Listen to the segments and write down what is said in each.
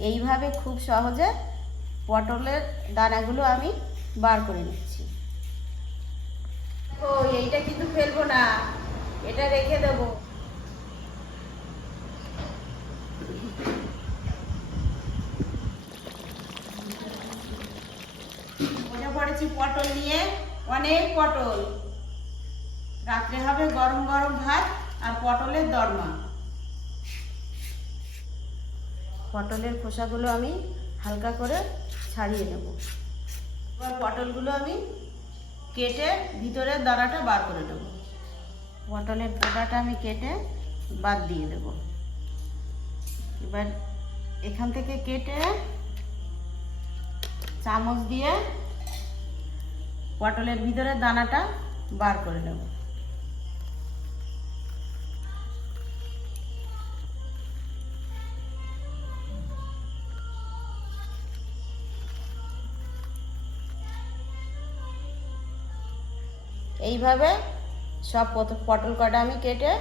এইভাবে খুব সহজে পটলের দানাগুলো আমি বার করে নিচ্ছি। ও, এইটা কিন্তু ফেলব না। এটা রেখে দেবো। পটল নিয়ে। অনেক পটল। রাত্রে হবে গরম গরম ভাত আর পটলের দরমা। পটলের খোসাগুলো আমি হালকা করে ছাড়িয়ে নেব। এবার পটলগুলো আমি কেটে ভিতরের দানাটা বার করে নেব। পটলের পোটাটা আমি কেটে বাদ দিয়ে দেব। এবার এখান থেকে কেটে চামচ দিয়ে পটলের ভিতরে দানাটা বার করে নেব। এইভাবে সব পটল কটা আমি কেটে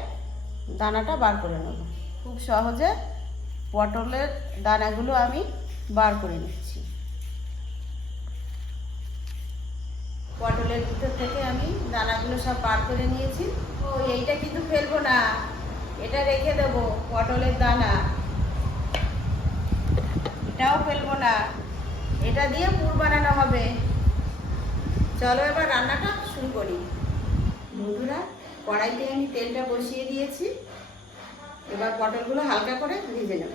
দানাটা বার করে নেব। খুব সহজে পটলের দানাগুলো আমি বার করে নিচ্ছি। পটলের ভিতর থেকে আমি দানাগুলো সব বার করে নিয়েছি। ও, এইটা কিন্তু ফেলব না। এটা রেখে দেবো, পটলের দানা। এটাও ফেলব না। এটা দিয়ে পুর বানানো হবে। চলো এবার রান্নাটা শুরু করি। বন্ধুরা, কড়াইতে আমি তেলটা বসিয়ে দিয়েছি। এবার পটলগুলো হালকা করে ভেজে নেব।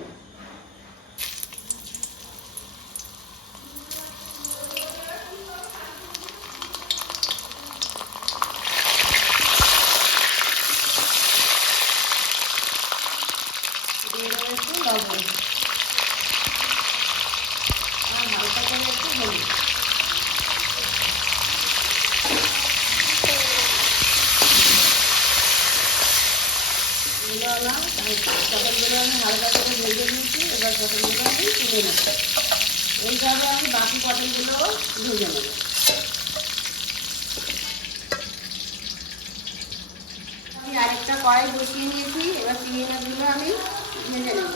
লবণ। আর হালকা করে একটু হলুদ এগুলো না পটলগুলো আমি হালকা করে ভেজে নিয়েছি এবার পটলগুলো তুলে নেব। এইভাবে আমি বাকি পটলগুলো ভেজে নেব। আমি আরেকটা কড়াই বসিয়ে নিয়েছি, এবার চিংড়ি আমি ভেজে নেব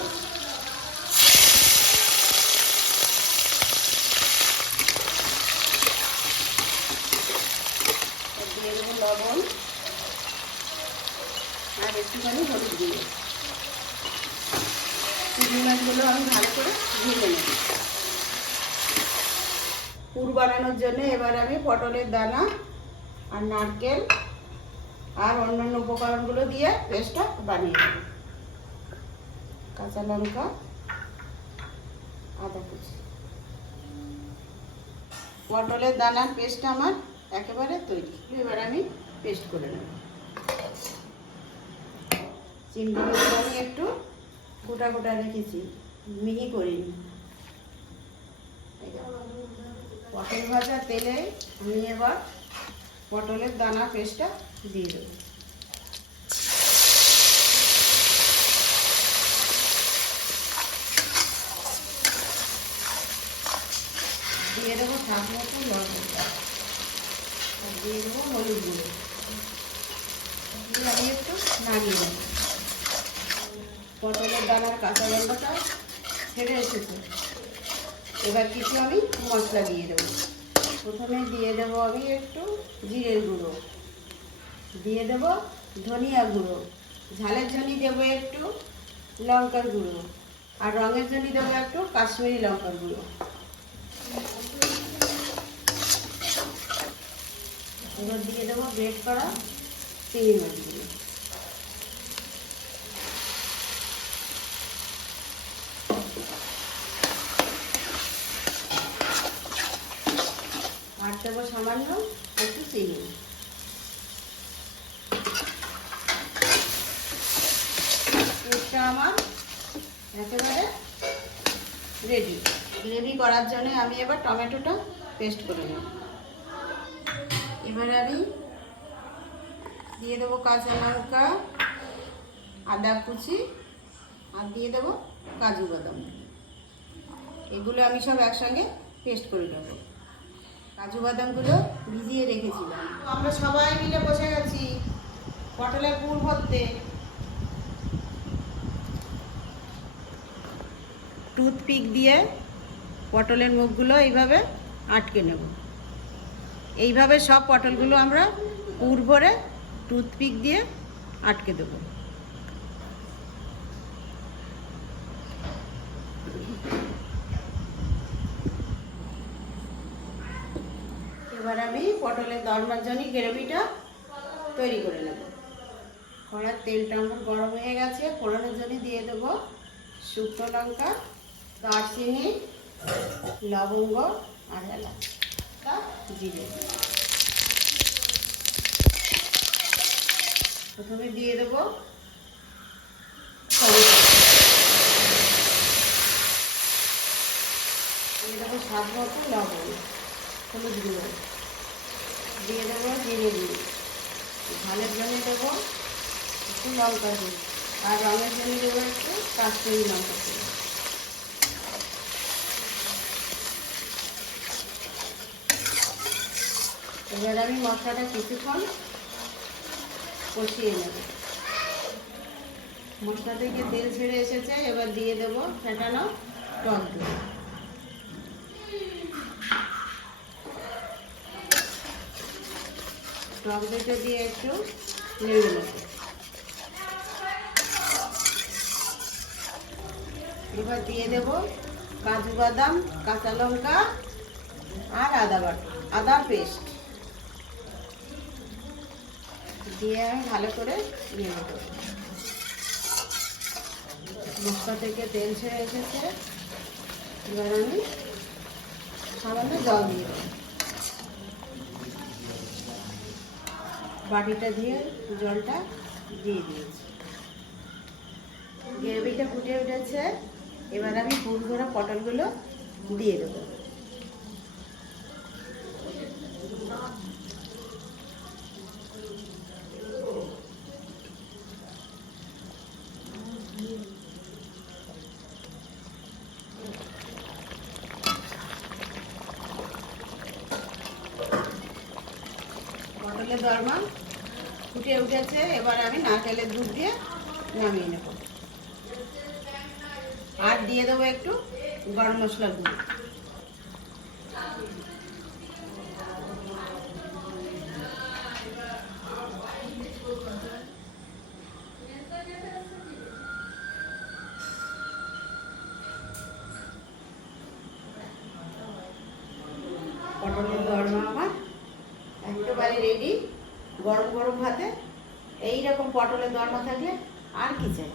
লবণ। আর একটুখানি হলুদ দিয়ে মাছগুলো আমি ভালো করে ভেজে নেব। পুর বানানোর জন্য এবার আমি পটলের দানা আর নারকেল আর অন্যান্য উপকরণগুলো দিয়ে পেস্টটা বানিয়ে নেব। কাঁচা লঙ্কা, আদা কুচি। পটলের দানার পেস্ট আমার একেবারে তৈরি। এবার আমি পেস্ট করে নেব। চিংড়িগুলো আমি একটু গোটা গোটা রেখেছি। মিহি করিনি। পটল ভাজা তেলে আমি এবার পটলের দানা পেস্টটা দিয়ে দেবো। দিয়ে দেবো থাক মতো আর দিয়ে দেবো হলুদ গুঁড়ো। দিয়ে আমি একটু নাড়িয়ে দেবো পটলের দানার কাঁচা লঙ্কাটা ছেড়ে এসেছে। এবার কিছু আমি মশলা দিয়ে দেবো। প্রথমে দিয়ে দেবো আমি একটু জিরের গুঁড়ো। দিয়ে দেবো ধনিয়া গুঁড়ো। ঝালের জন্য দেবো একটু লঙ্কার গুঁড়ো। আর রঙের জন্য দেবো একটু কাশ্মীরি লঙ্কার গুঁড়ো। এবার দিয়ে দেবো গ্রেট করা চিংড়ি মাছগুলো আর দেবো সামান্য একটু চিনি। পেস্টটা আমার একেবারে রেডি গ্রেভি করার জন্য আমি এবার টমেটোটা পেস্ট করে নেব। এবার আমি দিয়ে দেবো কাঁচা লঙ্কা, আদা কুচি, আর দিয়ে দেবো কাজু বাদাম। এগুলো আমি সব একসঙ্গে পেস্ট করে নেব। কাজু বাদামগুলো ভিজিয়ে রেখেছিলাম। আমরা সবাই মিলে বসে গেছি পটলের পুর ভরতে। টুথপিক দিয়ে পটলের মুখগুলো এইভাবে আটকে নেব। এইভাবে সব পটলগুলো আমরা পুর ভরে টুথপিক দিয়ে আটকে দেবো। এবার আমি পটলের দরমার জন্য গ্রেভিটা তৈরি করে নেব। কড়ার তেলটা আমার গরম হয়ে গেছে, ফোড়নের জন্য দিয়ে দেব শুকনো লঙ্কা, দারচিনি, লবঙ্গ আর এলাচ জিরে। প্রথমে দিয়ে দেব দিয়ে দেবো স্বাদ মতো লবণ, হলুদ গুঁড়ো। দিয়ে দেবো, জিরে গুঁড়ো ঝালের জন্য দেবো একটু লঙ্কা গুঁড়ো আর রঙের জন্য দেবো একটু কাশ্মীরি লঙ্কা গুঁড়ো এবার আমি মশলাটা কিছুক্ষণ কষিয়ে নেব। মশলা থেকে তেল ছেড়ে এসেছে, এবার দিয়ে দেবো ফেটানো টক দইটা দিয়ে একটু নেড়ে নেব। এবার দিয়ে দেব কাজু বাদাম, কাঁচা লঙ্কা আর আদা বাটা আদা পেস্ট। দিয়ে আমি ভালো করে নেড়ে দেবো মশলা থেকে তেল ছেড়ে এসেছে। এবার আমি সামান্য জল দিয়ে দেবো। বাটিটা দিয়ে জলটা দিয়ে দিয়েছি। গ্রেভিটা ফুটে উঠেছে। এবার আমি ফুল ধরা পটলগুলো দিয়ে দেবো। পটলের দরমা ফুটে উঠেছে, এবার আমি নারকেলের দুধ দিয়ে নামিয়ে নেব। আর দিয়ে দেবো একটু গরম মশলা গুঁড়ো পটলের দরমা আমার একেবারে রেডি গরম গরম ভাতে এই রকম পটলের দরমা থাকলে আর কি চাই?